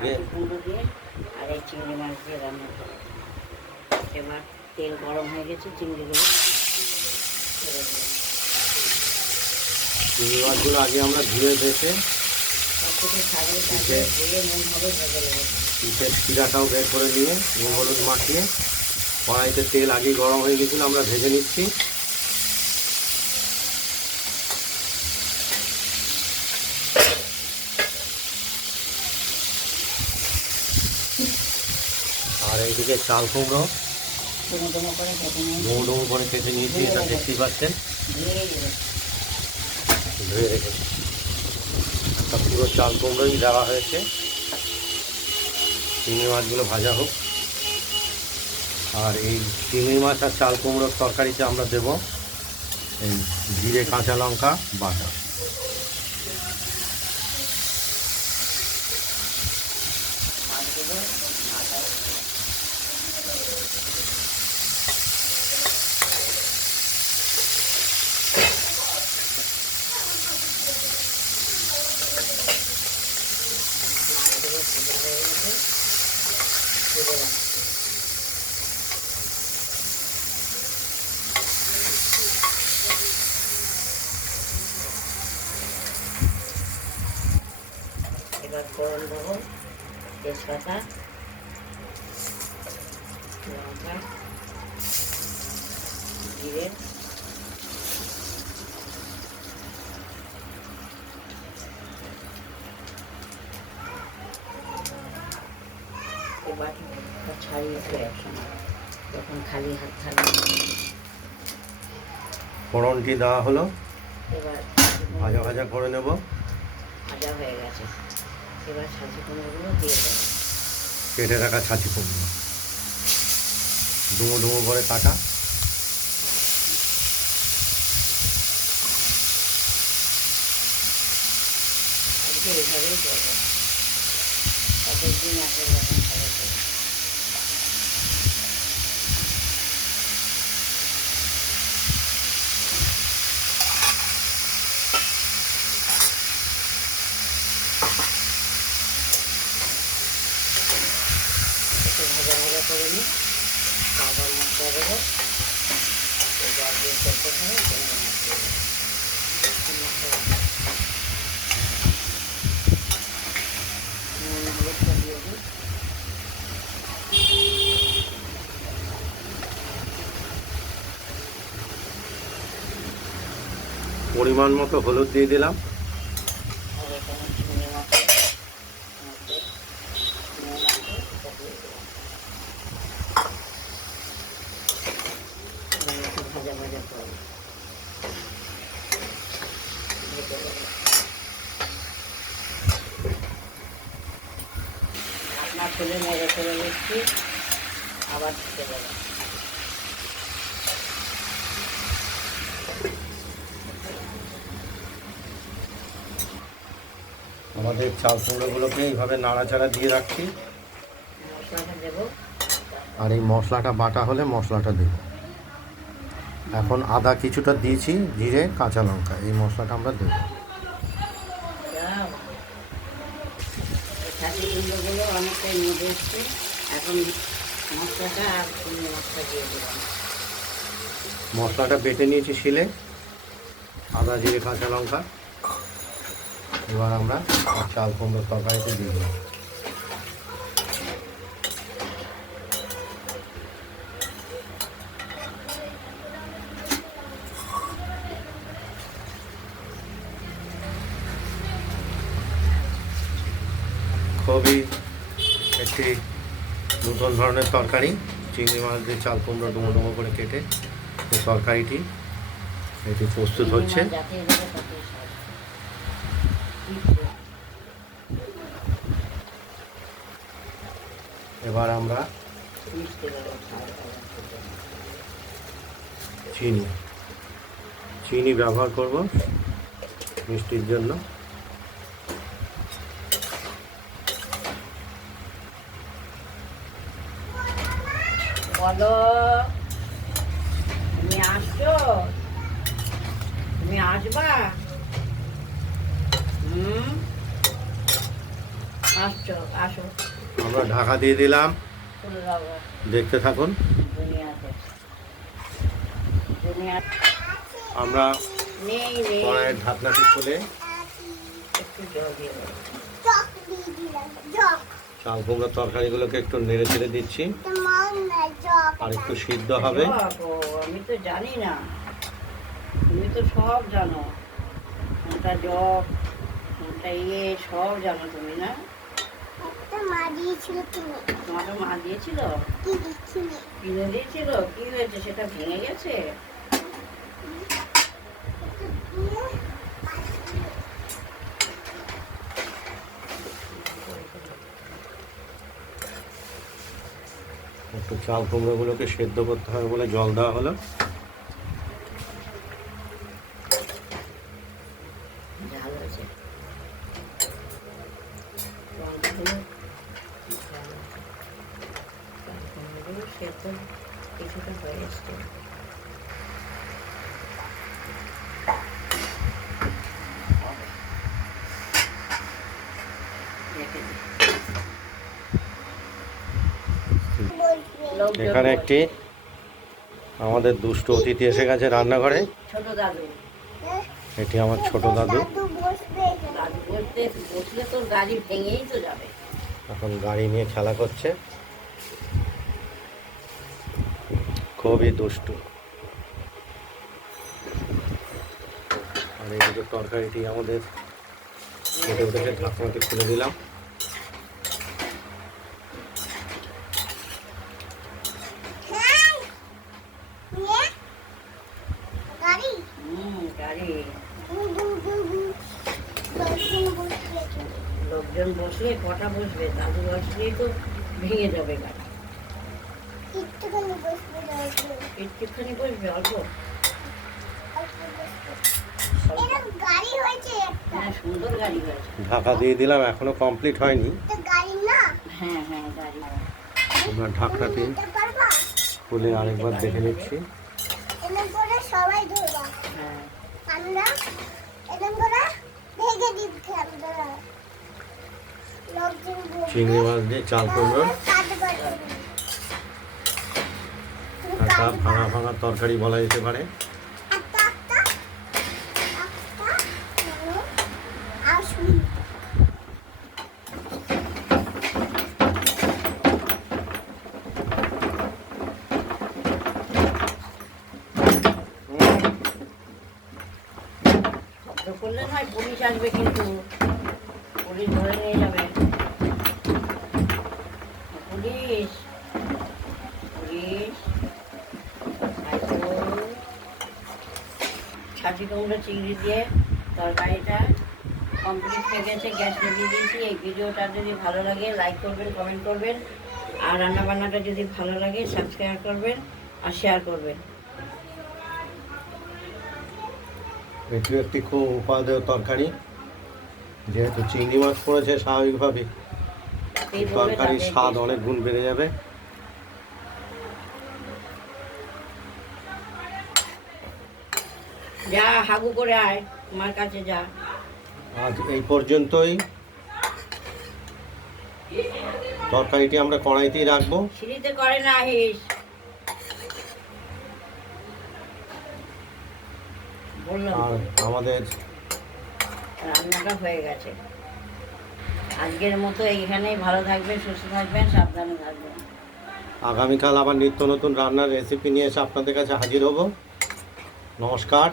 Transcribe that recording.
কুমড়ো দিয়ে আর এই চিংড়ি মাছ দিয়ে রান্না করবো। এবার তেল গরম হয়ে গেছে, চিংড়িগুলো ছেড়ে দিলাম। চিংড়ি মাছগুলো আগে আমরা ধুয়ে বেছে পিঠের শিরাটাও বের করে নিয়ে নুন হলুদ মাখিয়ে কড়াইতে তেল আগে গরম হয়ে গেছিলো, আমরা ভেজে নিচ্ছি। আর এইদিকে চাল কুমড়ো ডুমো ডুমো করে কেটে নিয়েছি, এটা দেখতেই পাচ্ছেন, ধুয়ে রেখেছি। পুরো চাল কুমড়োই দেওয়া হয়েছে। চিংড়ি মাছগুলো ভাজা হোক। আর এই চিংড়ি মাছ আর চাল কুমড়োর তরকারিতে আমরা দেব এই জিরে কাঁচা লঙ্কা বাটা। এবার ফোড়ন দেবো, তেজপাতা, লঙ্কা, জিরে, এবার ছাড়িয়ে একসময় যখন খালি হাত থাকবে। ফোড়নটি দেওয়া হলো, এবার ভাজা ভাজা করে নেব। ভাজা হয়ে গেছে, এবার ছাঁচি কুমড়োগুলো দিয়ে দেবো। কেটে রাখা ছাঁচি কুমড়ো ডুমো ডুমো করে কাটা। আজকে এইভাবেই করবো, আগের দিন আগের রকম ভাবে করবো। ভাজা ভাজা করে নিই, আবার মশলা দেবো, জল দিয়ে করতে হবে, নুন হলুদটা দিয়ে দিই। পরিমাণ মতো হলুদ দিয়ে দিলাম। আর এখানে চিংড়ি মাছের মধ্যে নুন আছে, এটা দিয়ে দেবো। একটু ভাজা ভাজা করবো, ঢেকে দেবো। ঢাকনা খুলে নেড়ে করে নিচ্ছি, আবার ঢেকে দেবো। আমাদের চাল কুমড়োগুলোকে এইভাবে নাড়াচাড়া দিয়ে রাখছি। মশলাটা দেবো, আর এই মশলাটা বাটা হলে মশলাটা দেব। এখন আদা কিছুটা দিয়েছি, জিরে কাঁচা লঙ্কা, এই মশলাটা আমরা দেব। ছাঁচি কুমড়োগুলো অনেকটাই নেড়ে এসছে, এখন মশলাটা আর চিংড়ি মাছটা দিয়ে দিলাম। মশলাটা বেটে নিয়েছি শিলে, আদা জিরে কাঁচা লঙ্কা। এবার আমরা চাল কুমড়োর তরকারিতে দিয়ে দেব। খুবই একটি নতুন ধরনের তরকারি, চিংড়ি মাছ দিয়ে চাল কুমড়ো ডুমো ডুমো করে কেটে এই তরকারিটি এটি প্রস্তুত হচ্ছে। এবার আমরা চিনি ব্যবহার করব মিষ্টির জন্য। বলো, তুমি আসছো? তুমি আসবা? আসছো, আসো, আমরা ঢাকা দিয়ে দিলাম, চলে যাবো দেখতে থাকুন। দুনিয়াতে। দুনিয়া আমরা নেই নেই, কড়াইয়ের ঢাকনাটি খুলে একটু জল দিয়ে দেবো। চাল কুমড়োর তরকারিগুলোকে একটু নেড়ে ছেড়ে দিচ্ছি, আর একটু সিদ্ধ হবে। বাবা, আমি তো জানি না, তুমি তো সব জানো, কোনটা জব কোনটা ইয়ে সব জানো তুমি না? তোমাকে মা দিয়েছিল, কিনে দিয়েছিল, কি হয়েছে সেটা ভেঙে গেছে? একটু চাল কুমড়োগুলোকে সেদ্ধ করতে হবে বলে জল দেওয়া হলো। ঝাল হয়েছে, লঙ্কাগুলো সেদ্ধ কিছুটা হয়ে এসছে। এখানে একটি আমাদের দুষ্ট অতিথি এসে গেছে রান্নাঘরে। ছোট দাদু, এটি আমার ছোট দাদু। দাদু বসতে বসলে তোর গাড়ি ভেঙেই তো যাবে। এখন গাড়ি নিয়ে খেলা করছে, খুবই দুষ্টু। আর এইদিকে তরকারিটি আমাদের কেটে উঠেছে, ঢাকনাটি খুলে দিলাম। গাড়ি লোকজন বসলে কটা বসবে, দাদু বসলেই তো ভেঙে যাবে গাড়ি। একটুখানি বসবে, অল্প। হ্যাঁ, সুন্দর গাড়ি হয়েছে। ঢাকা দিয়ে দিলাম, এখনো কমপ্লিট হয়নি। হ্যাঁ হ্যাঁ, গাড়ি। আমরা ঢাকনাটি খুলে আরেকবার দেখে নিচ্ছি। সবাই ধরবা হ্যাঁ, আমরা এরকম করে ভেঙে দিচ্ছি আমরা লোকজন চিংড়ি মাছ দিয়ে চাল কুমড়োর একটা ভাঙা ভাঙা তরকারি বলা যেতে পারে। শব্দ করলে নয়, পুলিশ আসবে কিন্তু, পুলিশ ধরে নিয়ে যাবে। Police, police. ছাঁচি কুমড়ো চিংড়ি দিয়ে তরকারিটা কমপ্লিট হয়ে গেছে, গ্যাস নিভিয়ে দিয়েছি। এই ভিডিওটা যদি ভালো লাগে লাইক করবেন, কমেন্ট করবেন, আর রান্নাবান্নাটা যদি ভালো লাগে সাবস্ক্রাইব করবেন আর শেয়ার করবেন। এটিও একটি খুব উপাদেয় তরকারি, যেহেতু চিংড়ি মাছ পড়েছে স্বাভাবিকভাবে এই তরকারির স্বাদ অনেক গুণ বেড়ে যাবে। যা হাগু করে আয়, তোমার কাছে যা। আজ এই পর্যন্তই। তরকারিটি আমরা কড়াইতেই রাখবো। সিঁড়িতে করে না আহিস, বললাম আর তো। আমাদের রান্নাটা হয়ে গেছে। আজকের মতো এইখানেই, ভালো থাকবেন, সুস্থ থাকবেন, সাবধানে থাকবেন। আগামীকাল আবার নিত্য নতুন রান্নার রেসিপি নিয়ে এসে আপনাদের কাছে হাজির হব। নমস্কার।